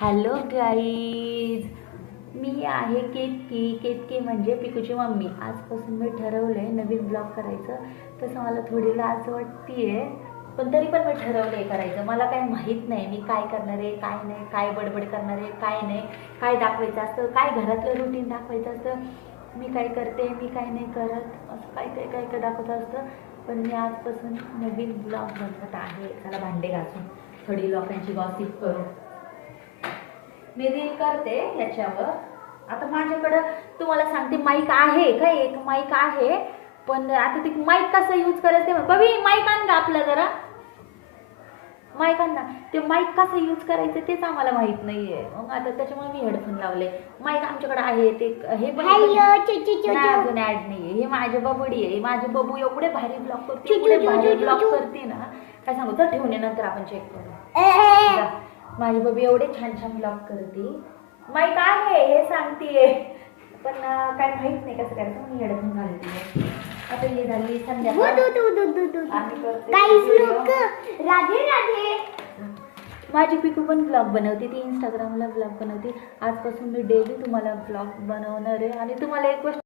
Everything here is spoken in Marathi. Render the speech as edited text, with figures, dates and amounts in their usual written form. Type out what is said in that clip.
हॅलो गाईज, मी आहे केतकी म्हणजे पिकूची मम्मी. आजपासून मी ठरवलं आहे नवीन ब्लॉग करायचं. तसं मला थोडी लाज वाटते आहे, पण तरी पण मी ठरवलं आहे करायचं. मला काही माहीत नाही मी काय करणार आहे, काय नाही, काय बडबड करणार आहे, काय नाही, काय दाखवायचं असतं, काय घरातलं रुटीन दाखवायचं असतं, मी काय करते, मी काय नाही करत, असं काय काय काय काय दाखवत असतं. पण मी आजपासून नवीन ब्लॉग बनवत आहे. चला भांडे घासून थोडी लोकांची गॉसिप करू. मी रील करते याच्यावर. आता माझ्याकडं तुम्हाला सांगते माईक आहे का, एक माईक आहे, पण आता ते माईक कसं यूज करायचं बघी. माईक आण का आपला जरा, माईक आण ना. ते माईक कसं यूज करायचं तेच आम्हाला माहित नाहीये. मग आता त्याच्यामुळे मी हेडफोन लावले. माईक आमच्याकडे आहे ते, हे पण अजून ऍड नाहीये. हे माझे बबडी आहे, माझे बबू एवढे भारी ब्लॉग करते, एवढे भारी ब्लॉग करते ना, काय सांगू. तर ठेवणे नंतर आपण चेक करू. माझी बबी एवढे छान छान ब्लॉग करते. माईक आहे हे सांगतेय, पण काय माहित नाही कसं करायचं. मी हेडफोन घालते. आता ही झाली संध्याकाळ. माझी पिकू पण ब्लॉग बनवते, ती इंस्टाग्रामला ब्लॉग बनवते. आजपासून मी डेली तुम्हाला ब्लॉग बनवणार आहे. आणि तुम्हाला एक गोष्ट